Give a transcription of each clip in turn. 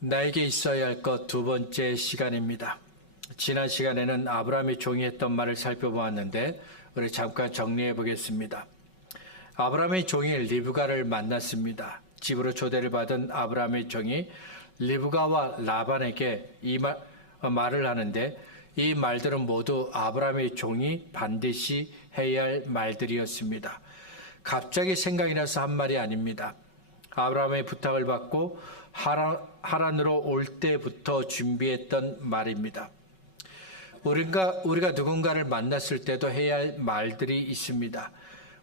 나에게 있어야 할 것 두 번째 시간입니다. 지난 시간에는 아브라함이 종이 했던 말을 살펴보았는데 우리 잠깐 정리해 보겠습니다. 아브라함의 종이 리브가를 만났습니다. 집으로 초대를 받은 아브라함의 종이 리브가와 라반에게 이 말을 하는데 이 말들은 모두 아브라함의 종이 반드시 해야 할 말들이었습니다. 갑자기 생각이 나서 한 말이 아닙니다. 아브라함의 부탁을 받고 하란으로 올 때부터 준비했던 말입니다. 우리가 누군가를 만났을 때도 해야 할 말들이 있습니다.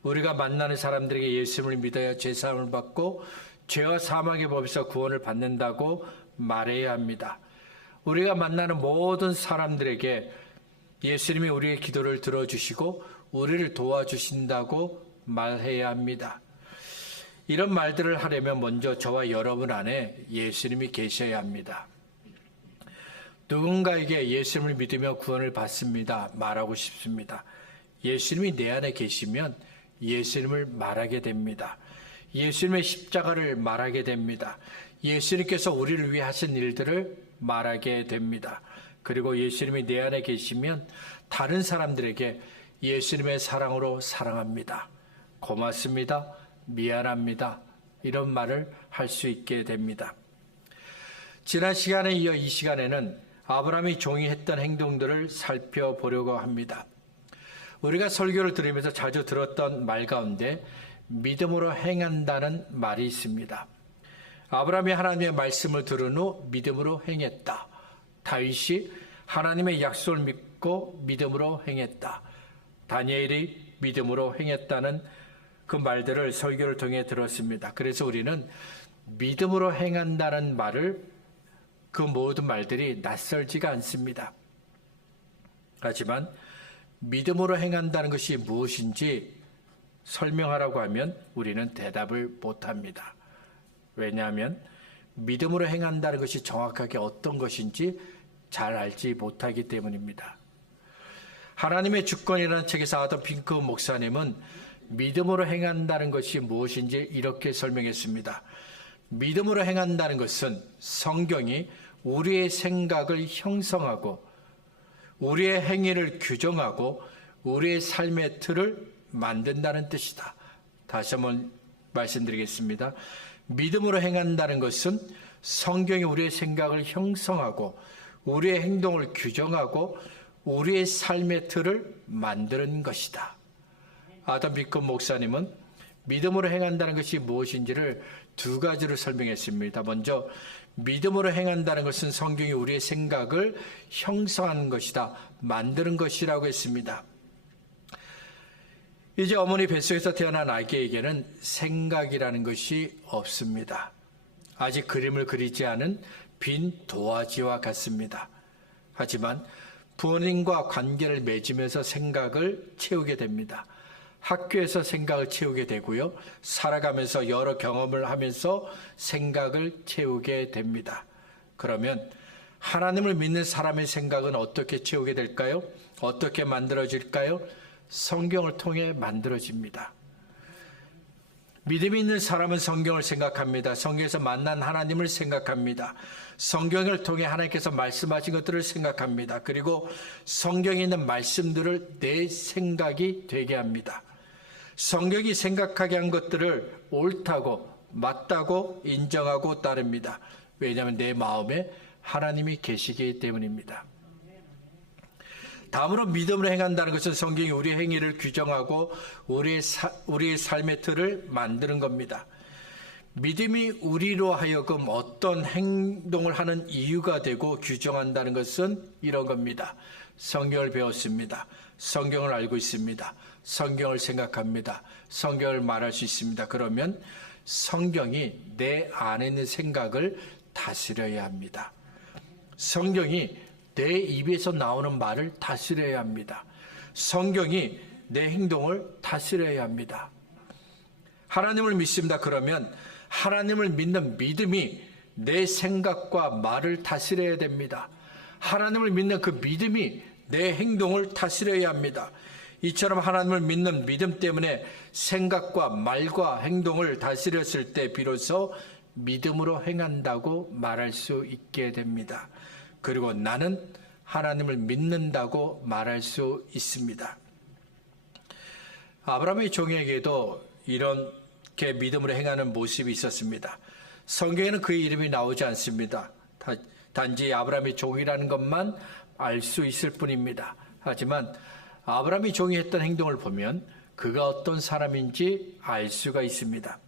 우리가 만나는 사람들에게 예수님을 믿어야 죄사함을 받고 죄와 사망의 법에서 구원을 받는다고 말해야 합니다. 우리가 만나는 모든 사람들에게 예수님이 우리의 기도를 들어주시고 우리를 도와주신다고 말해야 합니다. 이런 말들을 하려면 먼저 저와 여러분 안에 예수님이 계셔야 합니다. 누군가에게 예수님을 믿으며 구원을 받습니다. 말하고 싶습니다. 예수님이 내 안에 계시면 예수님을 말하게 됩니다. 예수님의 십자가를 말하게 됩니다. 예수님께서 우리를 위해 하신 일들을 말하게 됩니다. 그리고 예수님이 내 안에 계시면 다른 사람들에게 예수님의 사랑으로 사랑합니다. 고맙습니다. 미안합니다. 이런 말을 할 수 있게 됩니다. 지난 시간에 이어 이 시간에는 아브라함이 종이 했던 행동들을 살펴보려고 합니다. 우리가 설교를 들으면서 자주 들었던 말 가운데 믿음으로 행한다는 말이 있습니다. 아브라함이 하나님의 말씀을 들은 후 믿음으로 행했다. 다윗이 하나님의 약속을 믿고 믿음으로 행했다. 다니엘이 믿음으로 행했다는 그 말들을 설교를 통해 들었습니다. 그래서 우리는 믿음으로 행한다는 말을 그 모든 말들이 낯설지가 않습니다. 하지만 믿음으로 행한다는 것이 무엇인지 설명하라고 하면 우리는 대답을 못합니다. 왜냐하면 믿음으로 행한다는 것이 정확하게 어떤 것인지 잘 알지 못하기 때문입니다. 하나님의 주권이라는 책에서 아담 핑크 목사님은 믿음으로 행한다는 것이 무엇인지 이렇게 설명했습니다. 믿음으로 행한다는 것은 성경이 우리의 생각을 형성하고 우리의 행위를 규정하고 우리의 삶의 틀을 만든다는 뜻이다. 다시 한번 말씀드리겠습니다. 믿음으로 행한다는 것은 성경이 우리의 생각을 형성하고 우리의 행동을 규정하고 우리의 삶의 틀을 만드는 것이다. 아담 핑크 목사님은 믿음으로 행한다는 것이 무엇인지를 두 가지로 설명했습니다. 먼저 믿음으로 행한다는 것은 성경이 우리의 생각을 형성하는 것이다. 만드는 것이라고 했습니다. 이제 어머니 뱃속에서 태어난 아기에게는 생각이라는 것이 없습니다. 아직 그림을 그리지 않은 빈 도화지와 같습니다. 하지만 부모님과 관계를 맺으면서 생각을 채우게 됩니다. 학교에서 생각을 채우게 되고요. 살아가면서 여러 경험을 하면서 생각을 채우게 됩니다. 그러면 하나님을 믿는 사람의 생각은 어떻게 채우게 될까요? 어떻게 만들어질까요? 성경을 통해 만들어집니다. 믿음이 있는 사람은 성경을 생각합니다. 성경에서 만난 하나님을 생각합니다. 성경을 통해 하나님께서 말씀하신 것들을 생각합니다. 그리고 성경에 있는 말씀들을 내 생각이 되게 합니다. 성경이 생각하게 한 것들을 옳다고 맞다고 인정하고 따릅니다. 왜냐하면 내 마음에 하나님이 계시기 때문입니다. 다음으로 믿음으로 행한다는 것은 성경이 우리의 행위를 규정하고 우리의 삶의 틀을 만드는 겁니다. 믿음이 우리로 하여금 어떤 행동을 하는 이유가 되고 규정한다는 것은 이런 겁니다. 성경을 배웠습니다. 성경을 알고 있습니다. 성경을 생각합니다. 성경을 말할 수 있습니다. 그러면 성경이 내 안에 있는 생각을 다스려야 합니다. 성경이 내 입에서 나오는 말을 다스려야 합니다. 성경이 내 행동을 다스려야 합니다. 하나님을 믿습니다. 그러면 하나님을 믿는 믿음이 내 생각과 말을 다스려야 됩니다. 하나님을 믿는 그 믿음이 내 행동을 다스려야 합니다. 이처럼 하나님을 믿는 믿음 때문에 생각과 말과 행동을 다스렸을 때 비로소 믿음으로 행한다고 말할 수 있게 됩니다. 그리고 나는 하나님을 믿는다고 말할 수 있습니다. 아브라함의 종에게도 이렇게 믿음으로 행하는 모습이 있었습니다. 성경에는 그의 이름이 나오지 않습니다. 단지 아브라함의 종이라는 것만 알 수 있을 뿐입니다. 하지만 아브라함이 종이 했던 행동을 보면 그가 어떤 사람인지 알 수가 있습니다.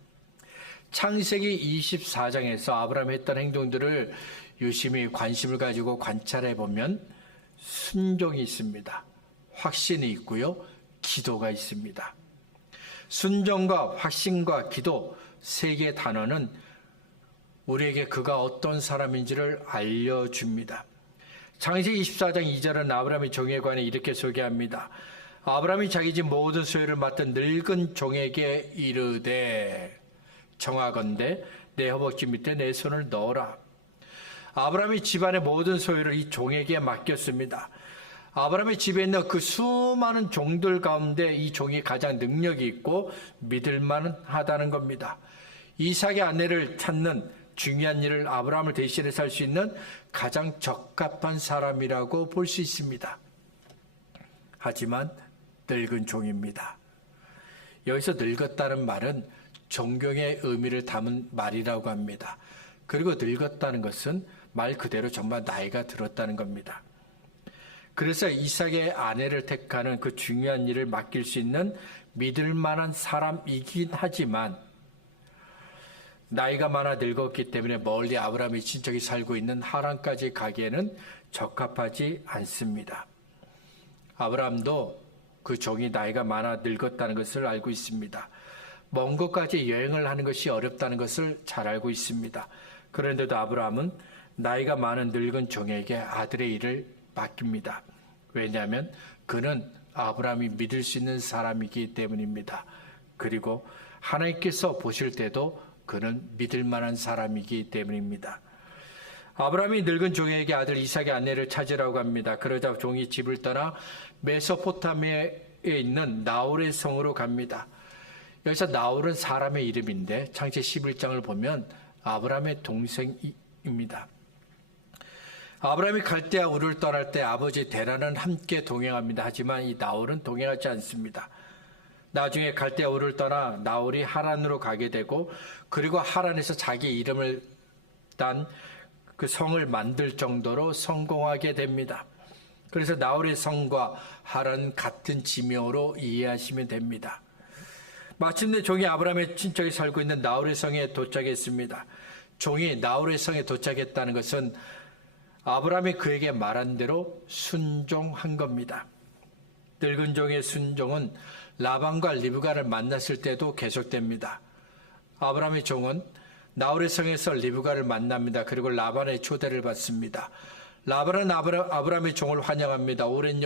창세기 24장에서 아브라함이 했던 행동들을 유심히 관심을 가지고 관찰해 보면 순종이 있습니다. 확신이 있고요. 기도가 있습니다. 순종과 확신과 기도 세 개의 단어는 우리에게 그가 어떤 사람인지를 알려줍니다. 창세기 24장 2절은 아브라함의 종에 관해 이렇게 소개합니다. 아브라함이 자기 집 모든 소유를 맡은 늙은 종에게 이르되 청하건대 내 허벅지 밑에 내 손을 넣어라. 아브라함이 집안의 모든 소유를 이 종에게 맡겼습니다. 아브라함의 집에 있는 그 수많은 종들 가운데 이 종이 가장 능력이 있고 믿을만하다는 겁니다. 이삭의 아내를 찾는 중요한 일을 아브라함을 대신해서 할 수 있는 가장 적합한 사람이라고 볼 수 있습니다. 하지만 늙은 종입니다. 여기서 늙었다는 말은 존경의 의미를 담은 말이라고 합니다. 그리고 늙었다는 것은 말 그대로 정말 나이가 들었다는 겁니다. 그래서 이삭의 아내를 택하는 그 중요한 일을 맡길 수 있는 믿을 만한 사람이긴 하지만 나이가 많아 늙었기 때문에 멀리 아브라함의 친척이 살고 있는 하란까지 가기에는 적합하지 않습니다. 아브라함도 그 종이 나이가 많아 늙었다는 것을 알고 있습니다. 먼 곳까지 여행을 하는 것이 어렵다는 것을 잘 알고 있습니다. 그런데도 아브라함은 나이가 많은 늙은 종에게 아들의 일을 맡깁니다. 왜냐하면 그는 아브라함이 믿을 수 있는 사람이기 때문입니다. 그리고 하나님께서 보실 때도 그는 믿을 만한 사람이기 때문입니다. 아브라함이 늙은 종에게 아들 이삭의 아내를 찾으라고 합니다. 그러자 종이 집을 떠나 메소포타미아에 있는 나홀의 성으로 갑니다. 여기서 나홀은 사람의 이름인데 창세기 11장을 보면 아브라함의 동생입니다. 아브라함이 갈대아 우르를 떠날 때 아버지 데란은 함께 동행합니다. 하지만 이 나홀은 동행하지 않습니다. 나중에 갈대아 우르를 떠나 나홀이 하란으로 가게 되고 그리고 하란에서 자기 이름을 딴 그 성을 만들 정도로 성공하게 됩니다. 그래서 나홀의 성과 하란은 같은 지명으로 이해하시면 됩니다. 마침내 종이 아브라함의 친척이 살고 있는 나홀의 성에 도착했습니다. 종이 나홀의 성에 도착했다는 것은 아브라함이 그에게 말한 대로 순종한 겁니다. 늙은 종의 순종은 라반과 리브가를 만났을 때도 계속됩니다. 아브라함의 종은 나홀의 성에서 리브가를 만납니다. 그리고 라반의 초대를 받습니다. 라반은 아브라함의 종을 환영합니다. 오랜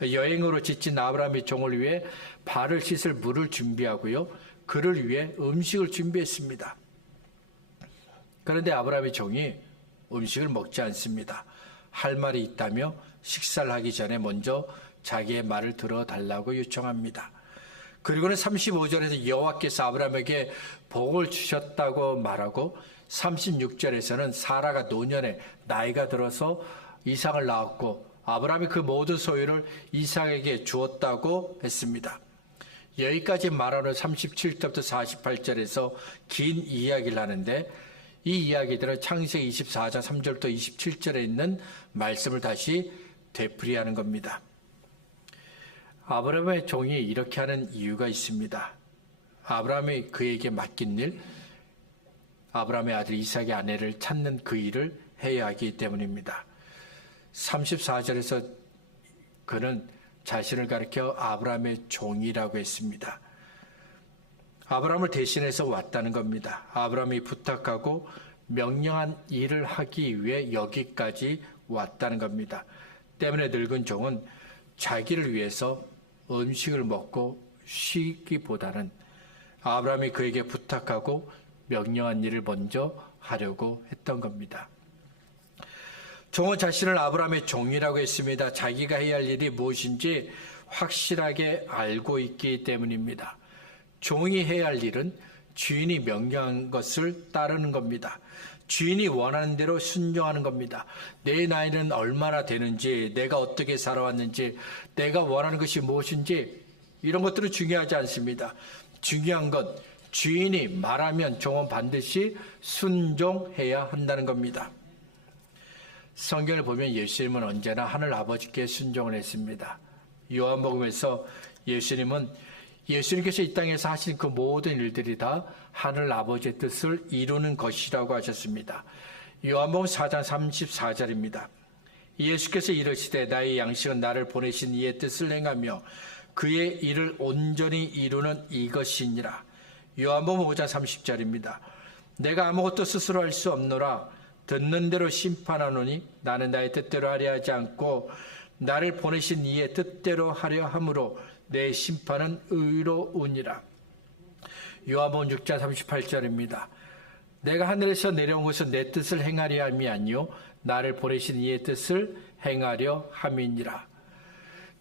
여행으로 지친 아브라함의 종을 위해 발을 씻을 물을 준비하고요. 그를 위해 음식을 준비했습니다. 그런데 아브라함의 종이 음식을 먹지 않습니다. 할 말이 있다며 식사를 하기 전에 먼저 자기의 말을 들어달라고 요청합니다. 그리고는 35절에서 여호와께서 아브라함에게 복을 주셨다고 말하고 36절에서는 사라가 노년에 나이가 들어서 이삭을 낳았고 아브라함이 그 모든 소유를 이삭에게 주었다고 했습니다. 여기까지 말하는 37절부터 48절에서 긴 이야기를 하는데 이 이야기들은 창세기 24장 3절부터 27절에 있는 말씀을 다시 되풀이하는 겁니다. 아브라함의 종이 이렇게 하는 이유가 있습니다. 아브라함이 그에게 맡긴 일, 아브라함의 아들 이삭의 아내를 찾는 그 일을 해야 하기 때문입니다. 34절에서 그는 자신을 가리켜 아브라함의 종이라고 했습니다. 아브라함을 대신해서 왔다는 겁니다. 아브라함이 부탁하고 명령한 일을 하기 위해 여기까지 왔다는 겁니다. 때문에 늙은 종은 자기를 위해서 음식을 먹고 쉬기보다는 아브라함이 그에게 부탁하고 명령한 일을 먼저 하려고 했던 겁니다. 종은 자신을 아브라함의 종이라고 했습니다. 자기가 해야 할 일이 무엇인지 확실하게 알고 있기 때문입니다. 종이 해야 할 일은 주인이 명령한 것을 따르는 겁니다. 주인이 원하는 대로 순종하는 겁니다. 내 나이는 얼마나 되는지, 내가 어떻게 살아왔는지, 내가 원하는 것이 무엇인지 이런 것들은 중요하지 않습니다. 중요한 건 주인이 말하면 종은 반드시 순종해야 한다는 겁니다. 성경을 보면 예수님은 언제나 하늘 아버지께 순종을 했습니다. 요한복음에서 예수님께서 이 땅에서 하신 그 모든 일들이 다 하늘 아버지의 뜻을 이루는 것이라고 하셨습니다. 요한복음 4장 34절입니다. 예수께서 이르시되 나의 양식은 나를 보내신 이의 뜻을 행하며 그의 일을 온전히 이루는 이것이니라. 요한복음 5장 30절입니다. 내가 아무것도 스스로 할 수 없노라. 듣는 대로 심판하노니 나는 나의 뜻대로 하려 하지 않고 나를 보내신 이의 뜻대로 하려 함으로 내 심판은 의로우니라. 요한복음 6장 38절입니다. 내가 하늘에서 내려온 것은 내 뜻을 행하려 함이 아니요 나를 보내신 이의 뜻을 행하려 함이니라.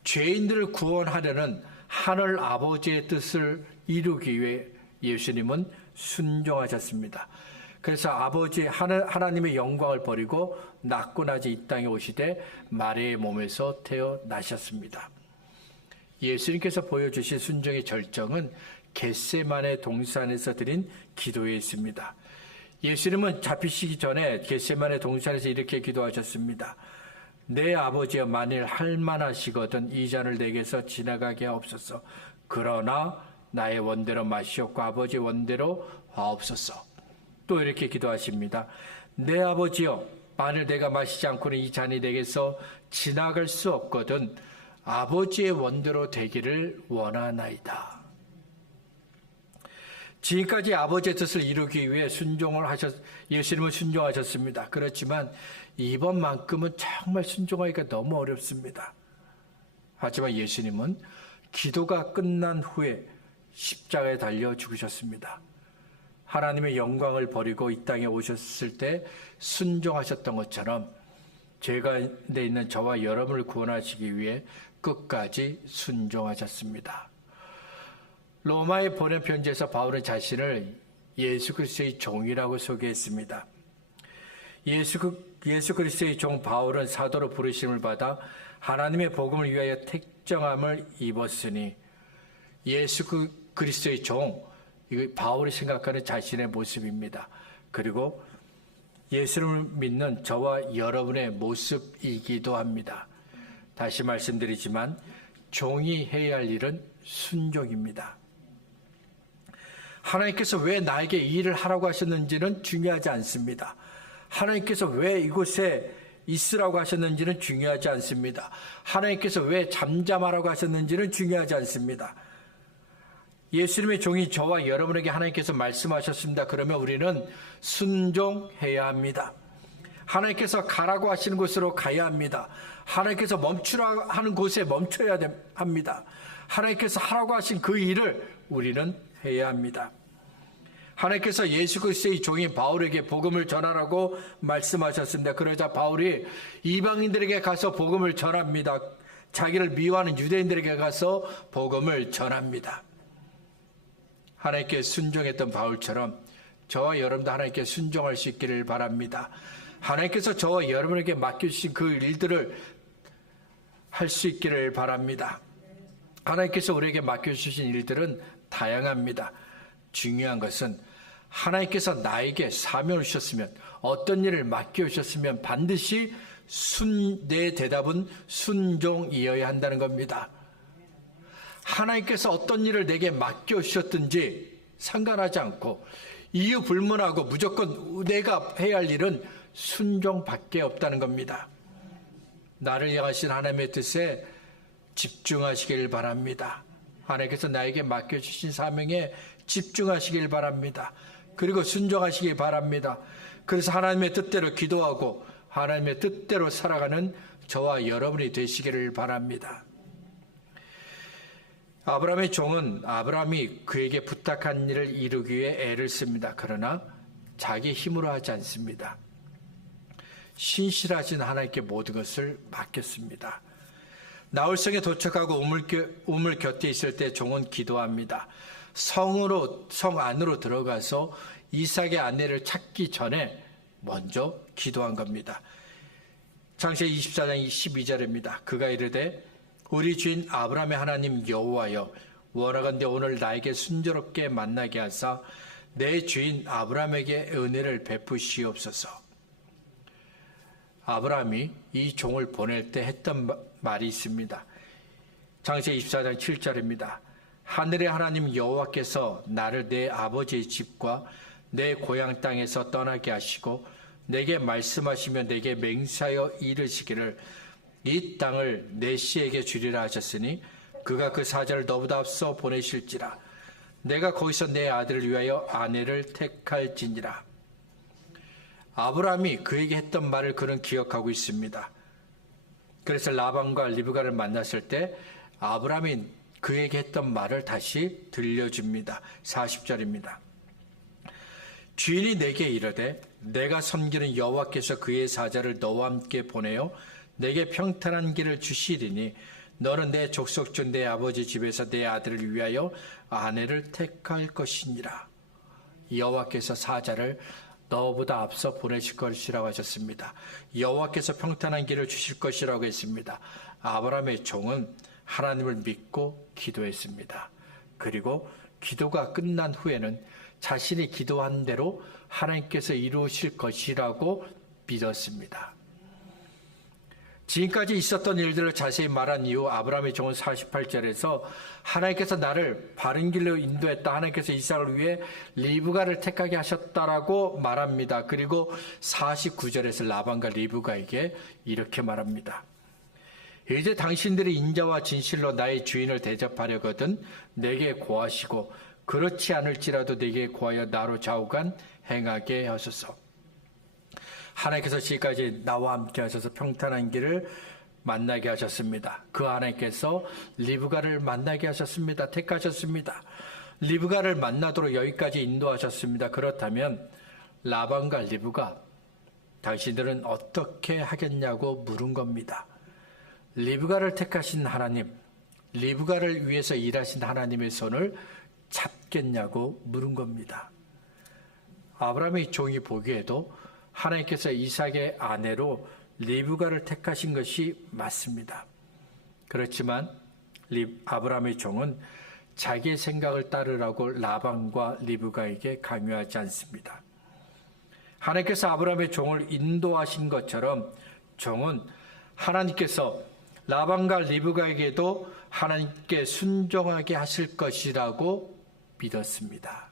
죄인들을 구원하려는 하늘 아버지의 뜻을 이루기 위해 예수님은 순종하셨습니다. 그래서 하나님의 영광을 버리고 낳고 나지 이 땅에 오시되 마리아의 몸에서 태어나셨습니다. 예수님께서 보여주신 순종의 절정은 겟세마네 동산에서 드린 기도에 있습니다. 예수님은 잡히시기 전에 겟세마네 동산에서 이렇게 기도하셨습니다. 내 아버지여 만일 할만하시거든 이 잔을 내게서 지나가게 하옵소서. 그러나 나의 원대로 마시옵고 아버지 원대로 하옵소서. 또 이렇게 기도하십니다. 내 아버지여 만일 내가 마시지 않고는 이 잔이 내게서 지나갈 수 없거든 아버지의 원대로 되기를 원하나이다. 지금까지 아버지의 뜻을 이루기 위해 예수님은 순종하셨습니다. 그렇지만 이번만큼은 정말 순종하기가 너무 어렵습니다. 하지만 예수님은 기도가 끝난 후에 십자가에 달려 죽으셨습니다. 하나님의 영광을 버리고 이 땅에 오셨을 때 순종하셨던 것처럼 죄 가운데 있는 저와 여러분을 구원하시기 위해 끝까지 순종하셨습니다. 로마의 보낸 편지에서 바울은 자신을 예수 그리스도의 종이라고 소개했습니다. 예수 그리스도의 종 바울은 사도로 부르심을 받아 하나님의 복음을 위하여 택정함을 입었으니 예수 그리스도의 종, 이거 바울이 생각하는 자신의 모습입니다. 그리고 예수를 믿는 저와 여러분의 모습이기도 합니다. 다시 말씀드리지만 종이 해야 할 일은 순종입니다. 하나님께서 왜 나에게 이 일을 하라고 하셨는지는 중요하지 않습니다. 하나님께서 왜 이곳에 있으라고 하셨는지는 중요하지 않습니다. 하나님께서 왜 잠잠하라고 하셨는지는 중요하지 않습니다. 예수님의 종이 저와 여러분에게 하나님께서 말씀하셨습니다. 그러면 우리는 순종해야 합니다. 하나님께서 가라고 하시는 곳으로 가야 합니다. 하나님께서 멈추라 하는 곳에 멈춰야 합니다. 하나님께서 하라고 하신 그 일을 우리는 해야 합니다. 하나님께서 예수 그리스도의 종인 바울에게 복음을 전하라고 말씀하셨습니다. 그러자 바울이 이방인들에게 가서 복음을 전합니다. 자기를 미워하는 유대인들에게 가서 복음을 전합니다. 하나님께 순종했던 바울처럼 저와 여러분도 하나님께 순종할 수 있기를 바랍니다. 하나님께서 저와 여러분에게 맡겨주신 그 일들을 할 수 있기를 바랍니다. 하나님께서 우리에게 맡겨주신 일들은 다양합니다. 중요한 것은 하나님께서 나에게 사명을 주셨으면, 어떤 일을 맡겨주셨으면 반드시 내 대답은 순종이어야 한다는 겁니다. 하나님께서 어떤 일을 내게 맡겨주셨든지 상관하지 않고 이유 불문하고 무조건 내가 해야 할 일은 순종밖에 없다는 겁니다. 나를 향하신 하나님의 뜻에 집중하시길 바랍니다. 하나님께서 나에게 맡겨주신 사명에 집중하시길 바랍니다. 그리고 순종하시길 바랍니다. 그래서 하나님의 뜻대로 기도하고 하나님의 뜻대로 살아가는 저와 여러분이 되시기를 바랍니다. 아브라함의 종은 아브라함이 그에게 부탁한 일을 이루기 위해 애를 씁니다. 그러나 자기 힘으로 하지 않습니다. 신실하신 하나님께 모든 것을 맡겼습니다. 나홀성에 도착하고 우물 곁에 있을 때 종은 기도합니다. 성 안으로 들어가서 이삭의 아내를 찾기 전에 먼저 기도한 겁니다. 창세기 24장 12절입니다. 그가 이르되 우리 주인 아브라함의 하나님 여호와여 원하건대 오늘 나에게 순조롭게 만나게 하사 내 주인 아브라함에게 은혜를 베푸시옵소서. 아브라함이 이 종을 보낼 때 했던 말이 있습니다. 창세기 24장 7절입니다. 하늘의 하나님 여호와께서 나를 내 아버지의 집과 내 고향 땅에서 떠나게 하시고 내게 말씀하시며 내게 맹세하여 이르시기를 이 땅을 내 씨에게 주리라 하셨으니 그가 그 사자를 너보다 앞서 보내실지라 내가 거기서 내 아들을 위하여 아내를 택할지니라. 아브라함이 그에게 했던 말을 그는 기억하고 있습니다. 그래서 라반과 리브가를 만났을 때 아브라함이 그에게 했던 말을 다시 들려줍니다. 40절입니다. 주인이 내게 이르되 내가 섬기는 여호와께서 그의 사자를 너와 함께 보내어 내게 평탄한 길을 주시리니 너는 내 족속 중 내 아버지 집에서 내 아들을 위하여 아내를 택할 것이니라. 여호와께서 사자를 너보다 앞서 보내실 것이라고 하셨습니다. 여호와께서 평탄한 길을 주실 것이라고 했습니다. 아브라함의 종은 하나님을 믿고 기도했습니다. 그리고 기도가 끝난 후에는 자신이 기도한 대로 하나님께서 이루실 것이라고 믿었습니다. 지금까지 있었던 일들을 자세히 말한 이후 아브라함의 종은 48절에서 하나님께서 나를 바른 길로 인도했다. 하나님께서 이삭을 위해 리브가를 택하게 하셨다라고 말합니다. 그리고 49절에서 라반과 리브가에게 이렇게 말합니다. 이제 당신들이 인자와 진실로 나의 주인을 대접하려거든 내게 고하시고 그렇지 않을지라도 내게 고하여 나로 좌우간 행하게 하소서. 하나님께서 지금까지 나와 함께 하셔서 평탄한 길을 만나게 하셨습니다. 그 하나님께서 리브가를 만나게 하셨습니다. 택하셨습니다. 리브가를 만나도록 여기까지 인도하셨습니다. 그렇다면 라반과 리브가 당신들은 어떻게 하겠냐고 물은 겁니다. 리브가를 택하신 하나님, 리브가를 위해서 일하신 하나님의 손을 잡겠냐고 물은 겁니다. 아브라함의 종이 보기에도 하나님께서 이삭의 아내로 리브가를 택하신 것이 맞습니다. 그렇지만 아브라함의 종은 자기의 생각을 따르라고 라반과 리브가에게 강요하지 않습니다. 하나님께서 아브라함의 종을 인도하신 것처럼 종은 하나님께서 라반과 리브가에게도 하나님께 순종하게 하실 것이라고 믿었습니다.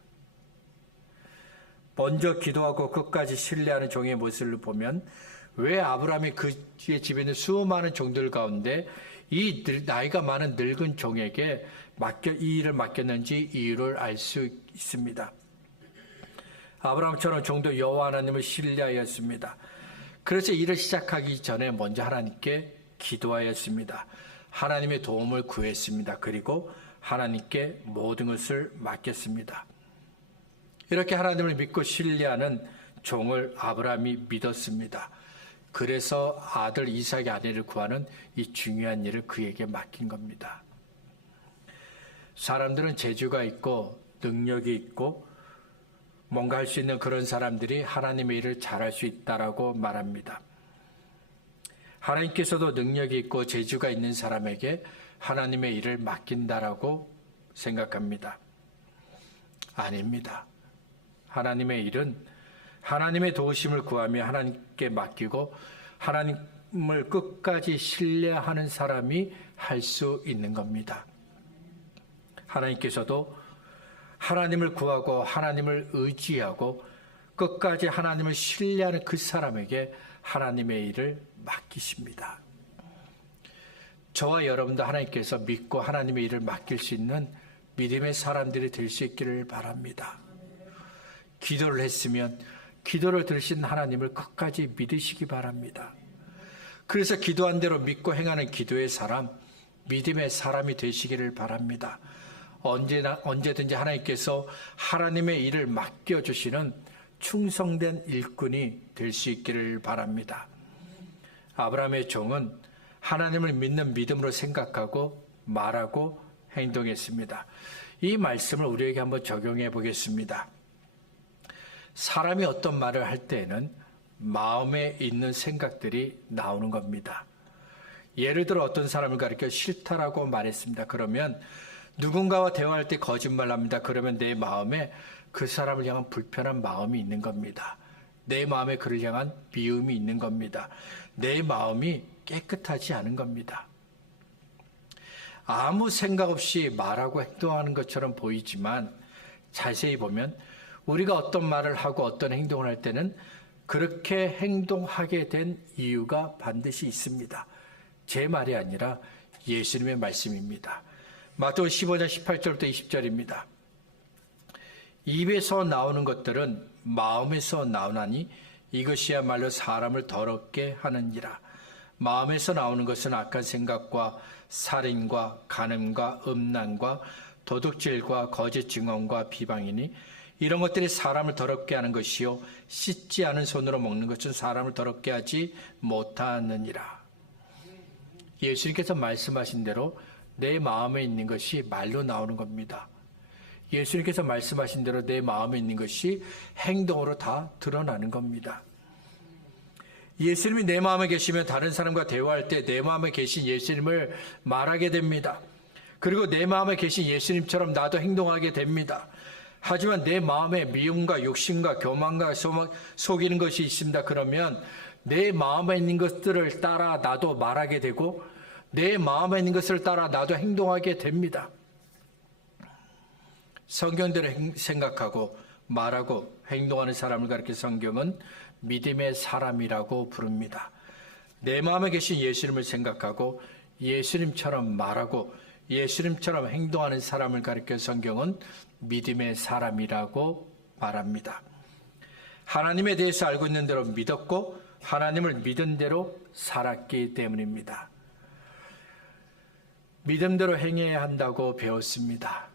먼저 기도하고 끝까지 신뢰하는 종의 모습을 보면 왜 아브라함이 그의 집에 있는 수많은 종들 가운데 이 나이가 많은 늙은 종에게 이 일을 맡겼는지 이유를 알 수 있습니다. 아브라함처럼 종도 여호와 하나님을 신뢰하였습니다. 그래서 일을 시작하기 전에 먼저 하나님께 기도하였습니다. 하나님의 도움을 구했습니다. 그리고 하나님께 모든 것을 맡겼습니다. 이렇게 하나님을 믿고 신뢰하는 종을 아브라함이 믿었습니다. 그래서 아들 이삭의 아내를 구하는 이 중요한 일을 그에게 맡긴 겁니다. 사람들은 재주가 있고 능력이 있고 뭔가 할 수 있는 그런 사람들이 하나님의 일을 잘할 수 있다라고 말합니다. 하나님께서도 능력이 있고 재주가 있는 사람에게 하나님의 일을 맡긴다라고 생각합니다. 아닙니다. 하나님의 일은 하나님의 도우심을 구하며 하나님께 맡기고 하나님을 끝까지 신뢰하는 사람이 할 수 있는 겁니다. 하나님께서도 하나님을 구하고 하나님을 의지하고 끝까지 하나님을 신뢰하는 그 사람에게 하나님의 일을 맡기십니다. 저와 여러분도 하나님께서 믿고 하나님의 일을 맡길 수 있는 믿음의 사람들이 될 수 있기를 바랍니다. 기도를 했으면 기도를 들으신 하나님을 끝까지 믿으시기 바랍니다. 그래서 기도한 대로 믿고 행하는 기도의 사람, 믿음의 사람이 되시기를 바랍니다. 언제든지 하나님께서 하나님의 일을 맡겨주시는 충성된 일꾼이 될 수 있기를 바랍니다. 아브라함의 종은 하나님을 믿는 믿음으로 생각하고 말하고 행동했습니다. 이 말씀을 우리에게 한번 적용해 보겠습니다. 사람이 어떤 말을 할 때에는 마음에 있는 생각들이 나오는 겁니다. 예를 들어 어떤 사람을 가리켜 싫다라고 말했습니다. 그러면 누군가와 대화할 때 거짓말합니다. 그러면 내 마음에 그 사람을 향한 불편한 마음이 있는 겁니다. 내 마음에 그를 향한 미움이 있는 겁니다. 내 마음이 깨끗하지 않은 겁니다. 아무 생각 없이 말하고 행동하는 것처럼 보이지만 자세히 보면 우리가 어떤 말을 하고 어떤 행동을 할 때는 그렇게 행동하게 된 이유가 반드시 있습니다. 제 말이 아니라 예수님의 말씀입니다. 마태복음 15장 18절부터 20절입니다. 입에서 나오는 것들은 마음에서 나오나니 이것이야말로 사람을 더럽게 하느니라. 마음에서 나오는 것은 악한 생각과 살인과 간음과 음란과 도둑질과 거짓 증언과 비방이니 이런 것들이 사람을 더럽게 하는 것이요 씻지 않은 손으로 먹는 것은 사람을 더럽게 하지 못하느니라. 예수님께서 말씀하신 대로 내 마음에 있는 것이 말로 나오는 겁니다. 예수님께서 말씀하신 대로 내 마음에 있는 것이 행동으로 다 드러나는 겁니다. 예수님이 내 마음에 계시면 다른 사람과 대화할 때 내 마음에 계신 예수님을 말하게 됩니다. 그리고 내 마음에 계신 예수님처럼 나도 행동하게 됩니다. 하지만 내 마음에 미움과 욕심과 교만과 속이는 것이 있습니다. 그러면 내 마음에 있는 것들을 따라 나도 말하게 되고 내 마음에 있는 것을 따라 나도 행동하게 됩니다. 성경대로 생각하고 말하고 행동하는 사람을 가리켜 성경은 믿음의 사람이라고 부릅니다. 내 마음에 계신 예수님을 생각하고 예수님처럼 말하고 예수님처럼 행동하는 사람을 가리켜 성경은 믿음의 사람이라고 말합니다. 하나님에 대해서 알고 있는 대로 믿었고 하나님을 믿은 대로 살았기 때문입니다. 믿음대로 행해야 한다고 배웠습니다.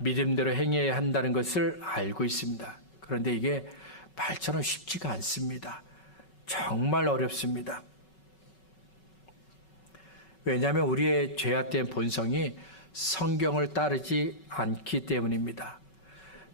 믿음대로 행해야 한다는 것을 알고 있습니다. 그런데 이게 말처럼 쉽지가 않습니다. 정말 어렵습니다. 왜냐하면 우리의 죄악된 본성이 성경을 따르지 않기 때문입니다.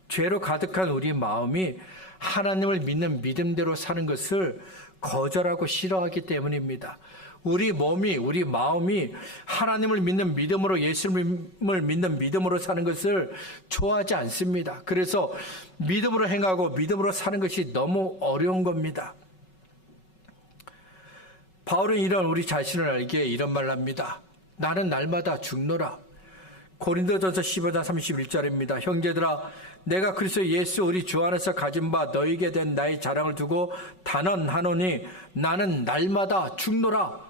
죄로 가득한 우리 마음이 하나님을 믿는 믿음대로 사는 것을 거절하고 싫어하기 때문입니다. 우리 몸이, 우리 마음이 하나님을 믿는 믿음으로 예수님을 믿는 믿음으로 사는 것을 좋아하지 않습니다. 그래서 믿음으로 행하고 믿음으로 사는 것이 너무 어려운 겁니다. 바울은 이런 우리 자신을 알기에 이런 말을 합니다. 나는 날마다 죽노라. 고린도전서 15장 31절입니다. 형제들아 내가 그리스도 예수 우리 주 안에서 가진 바 너희에게 된 나의 자랑을 두고 단언하노니 나는 날마다 죽노라.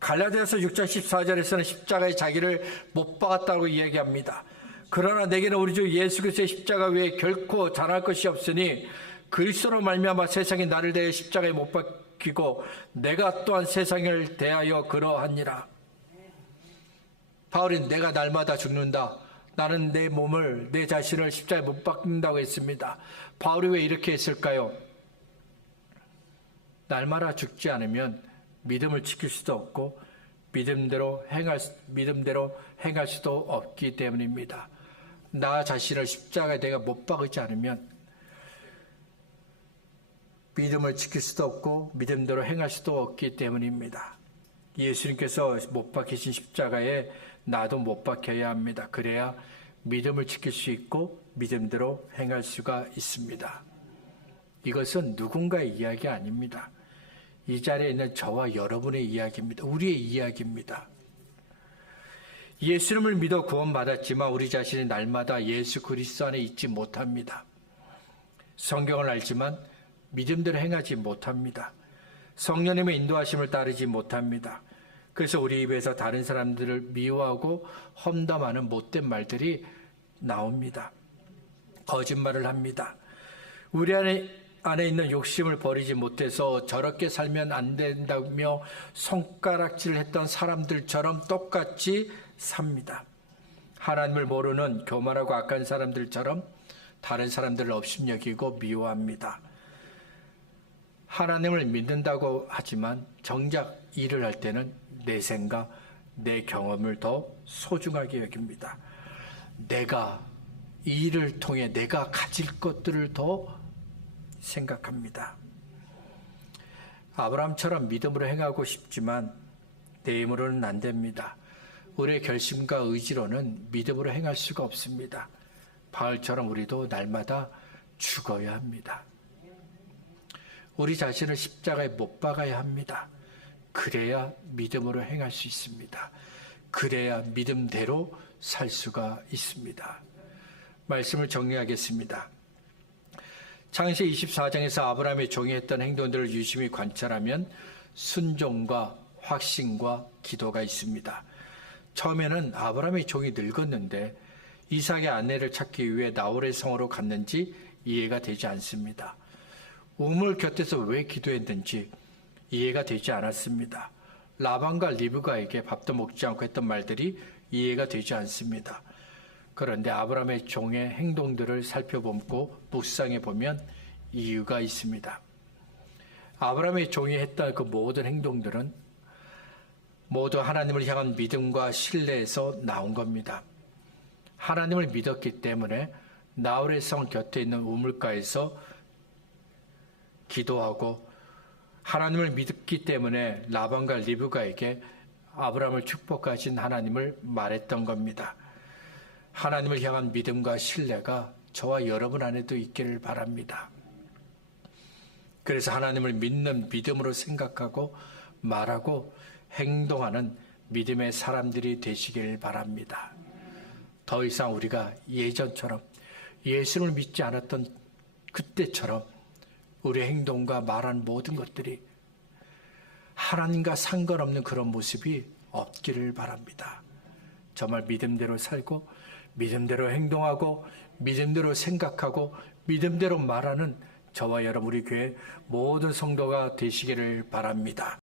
갈라디아서 6장 14절에서는 십자가에 자기를 못 박았다고 이야기합니다. 그러나 내게는 우리 주 예수 그리스도의 십자가 외에 결코 자랑할 것이 없으니 그리스도로 말미암아 세상이 나를 대해 십자가에 못 박히고 내가 또한 세상을 대하여 그러하니라. 바울은 내가 날마다 죽는다. 나는 내 몸을, 내 자신을 십자가에 못 박는다고 했습니다. 바울이 왜 이렇게 했을까요? 날마다 죽지 않으면 믿음을 지킬 수도 없고 믿음대로 행할 수도 없기 때문입니다. 나 자신을 십자가에 내가 못 박지 않으면 믿음을 지킬 수도 없고 믿음대로 행할 수도 없기 때문입니다. 예수님께서 못 박히신 십자가에 나도 못 박혀야 합니다. 그래야 믿음을 지킬 수 있고 믿음대로 행할 수가 있습니다. 이것은 누군가의 이야기 아닙니다. 이 자리에 있는 저와 여러분의 이야기입니다. 우리의 이야기입니다. 예수님을 믿어 구원받았지만 우리 자신이 날마다 예수 그리스도 안에 있지 못합니다. 성경을 알지만 믿음대로 행하지 못합니다. 성령님의 인도하심을 따르지 못합니다. 그래서 우리 입에서 다른 사람들을 미워하고 험담하는 못된 말들이 나옵니다. 거짓말을 합니다. 우리 안에 있는 욕심을 버리지 못해서 저렇게 살면 안 된다며 손가락질을 했던 사람들처럼 똑같이 삽니다. 하나님을 모르는 교만하고 악한 사람들처럼 다른 사람들을 업신여기고 미워합니다. 하나님을 믿는다고 하지만 정작 일을 할 때는 내 생각, 내 경험을 더 소중하게 여깁니다. 이 일을 통해 내가 가질 것들을 더 생각합니다. 아브라함처럼 믿음으로 행하고 싶지만 내 힘으로는 안 됩니다. 우리의 결심과 의지로는 믿음으로 행할 수가 없습니다. 바울처럼 우리도 날마다 죽어야 합니다. 우리 자신을 십자가에 못 박아야 합니다. 그래야 믿음으로 행할 수 있습니다. 그래야 믿음대로 살 수가 있습니다. 말씀을 정리하겠습니다. 창세기 24장에서 아브라함의 종이 했던 행동들을 유심히 관찰하면 순종과 확신과 기도가 있습니다. 처음에는 아브라함의 종이 늙었는데 이삭의 아내를 찾기 위해 나홀의 성으로 갔는지 이해가 되지 않습니다. 우물 곁에서 왜 기도했는지 이해가 되지 않았습니다. 라반과 리브가에게 밥도 먹지 않고 했던 말들이 이해가 되지 않습니다. 그런데 아브라함의 종의 행동들을 살펴보고 묵상해 보면 이유가 있습니다. 아브라함의 종이 했던 그 모든 행동들은 모두 하나님을 향한 믿음과 신뢰에서 나온 겁니다. 하나님을 믿었기 때문에 나홀의 성 곁에 있는 우물가에서 기도하고 하나님을 믿었기 때문에 라반과 리브가에게 아브라함을 축복하신 하나님을 말했던 겁니다. 하나님을 향한 믿음과 신뢰가 저와 여러분 안에도 있기를 바랍니다. 그래서 하나님을 믿는 믿음으로 생각하고 말하고 행동하는 믿음의 사람들이 되시길 바랍니다. 더 이상 우리가 예전처럼 예수를 믿지 않았던 그때처럼 우리의 행동과 말한 모든 것들이 하나님과 상관없는 그런 모습이 없기를 바랍니다. 정말 믿음대로 살고 믿음대로 행동하고 믿음대로 생각하고 믿음대로 말하는 저와 여러분 우리 교회 모든 성도가 되시기를 바랍니다.